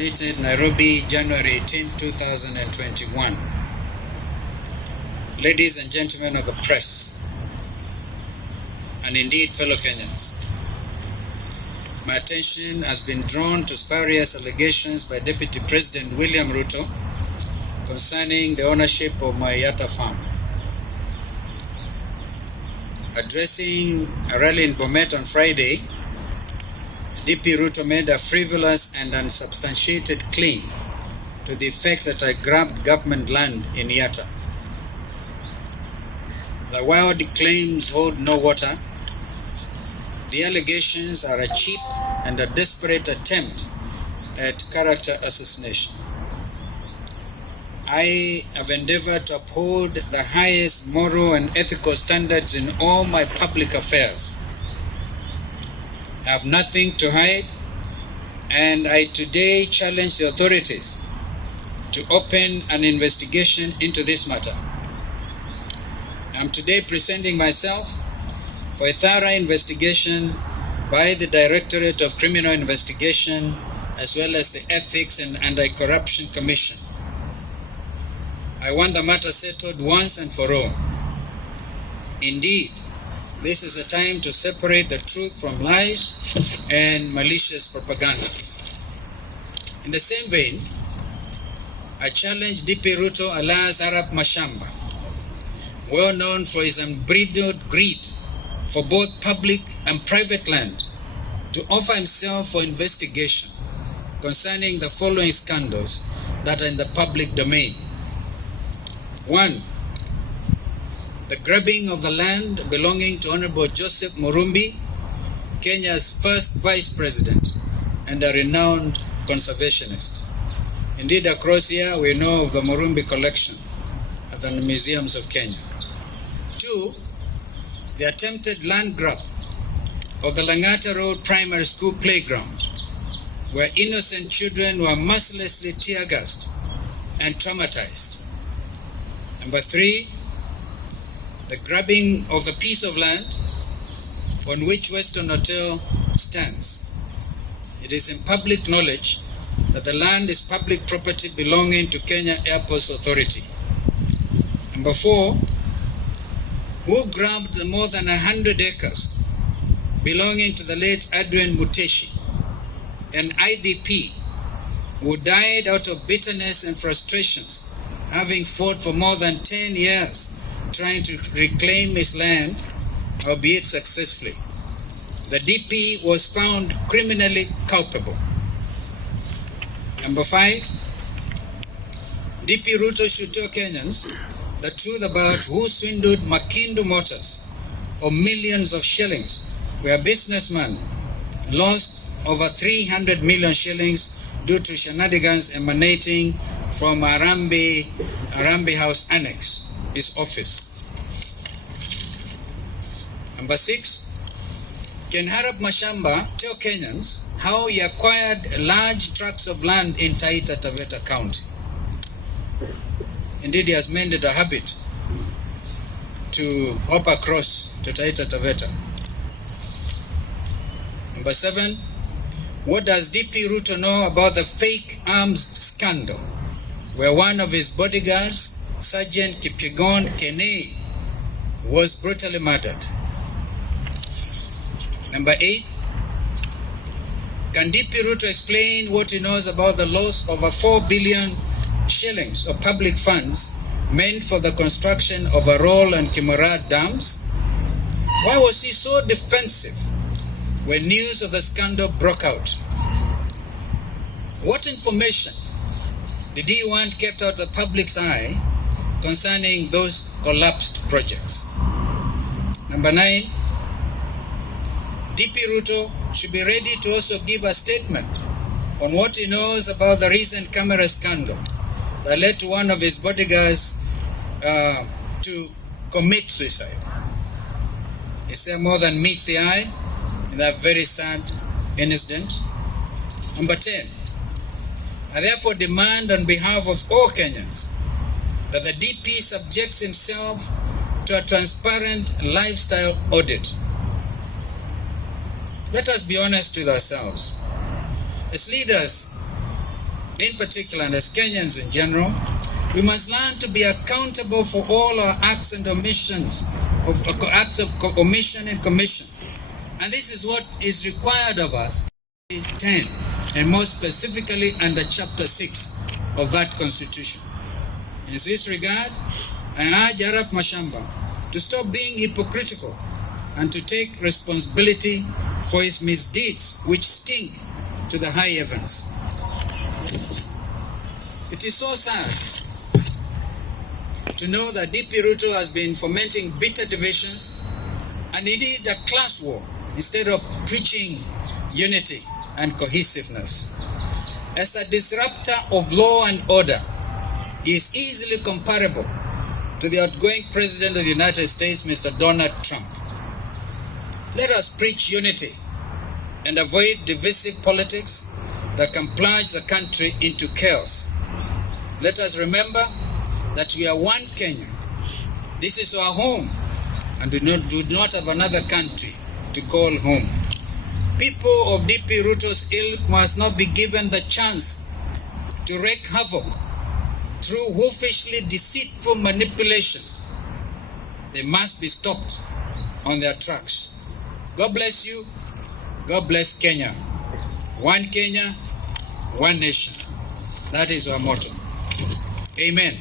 Dated Nairobi, January 18, 2021. Ladies and gentlemen of the press, and indeed fellow Kenyans, my attention has been drawn to spurious allegations by Deputy President William Ruto concerning the ownership of my Yatta farm. Addressing a rally in Bomet on Friday, DP Ruto made a frivolous and unsubstantiated claim to the effect that I grabbed government land in Yatta. The wild claims hold no water. The allegations are a cheap and a desperate attempt at character assassination. I have endeavored to uphold the highest moral and ethical standards in all my public affairs. I have nothing to hide, and I today challenge the authorities to open an investigation into this matter. I am today presenting myself for a thorough investigation by the Directorate of Criminal Investigation as well as the Ethics and Anti-Corruption Commission. I want the matter settled once and for all. Indeed, this is a time to separate the truth from lies and malicious propaganda. In the same vein, I challenge DP Ruto alias Arap Mashamba, well known for his unbridled greed for both public and private land, to offer himself for investigation concerning the following scandals that are in the public domain. 1. The grabbing of the land belonging to Honorable Joseph Murumbi, Kenya's first Vice President and a renowned conservationist. Indeed, across here we know of the Murumbi collection at the museums of Kenya. 2. The attempted land grab of the Langata Road Primary School playground, where innocent children were mercilessly tear-gassed and traumatized. Number 3, the grabbing of the piece of land on which Western Hotel stands. It is in public knowledge that the land is public property belonging to Kenya Airports Authority. Number 4, who grabbed the more than 100 acres belonging to the late Adrian Muteshi, an IDP who died out of bitterness and frustrations, having fought for more than 10 years trying to reclaim his land, albeit successfully. The DP was found criminally culpable. Number 5, DP Ruto should tell Kenyans the truth about who swindled Makindu Motors of millions of shillings, where a businessman lost over 300 million shillings due to shenanigans emanating from Arambe House Annex, his office. Number 6, can Arap Mashamba tell Kenyans how he acquired large tracts of land in Taita Taveta County? Indeed, he has made it a habit to hop across to Taita Taveta. Number 7, what does DP Ruto know about the fake arms scandal, where one of his bodyguards, Sergeant Kipyegon Kene, was brutally murdered? Number 8, can DP Ruto explain what he knows about the loss of over 4 billion shillings of public funds meant for the construction of Arol and Kimara dams? Why was he so defensive when news of the scandal broke out? What information did he want kept out of the public's eye concerning those collapsed projects? Number 9, DP Ruto should be ready to also give a statement on what he knows about the recent camera scandal that led to one of his bodyguards to commit suicide. Is there more than meets the eye in that very sad incident? Number 10, I therefore demand on behalf of all Kenyans that the DP subjects himself to a transparent lifestyle audit. Let us be honest with ourselves. As leaders, in particular, and as Kenyans in general, we must learn to be accountable for all our acts and omissions, acts of omission and commission. And this is what is required of us. 10, and more specifically under Chapter 6 of that Constitution. In this regard, I urge Arap Mashamba to stop being hypocritical and to take responsibility for his misdeeds which stink to the high heavens. It is so sad to know that DP Ruto has been fomenting bitter divisions and indeed a class war instead of preaching unity and cohesiveness. As a disruptor of law and order, he is easily comparable to the outgoing President of the United States, Mr. Donald Trump. Let us preach unity and avoid divisive politics that can plunge the country into chaos. Let us remember that we are one Kenya. This is our home, and we do not have another country to call home. People of DP Ruto's ilk must not be given the chance to wreak havoc through wolfishly deceitful manipulations. They must be stopped on their tracks. God bless you. God bless Kenya. One Kenya, one nation. That is our motto. Amen.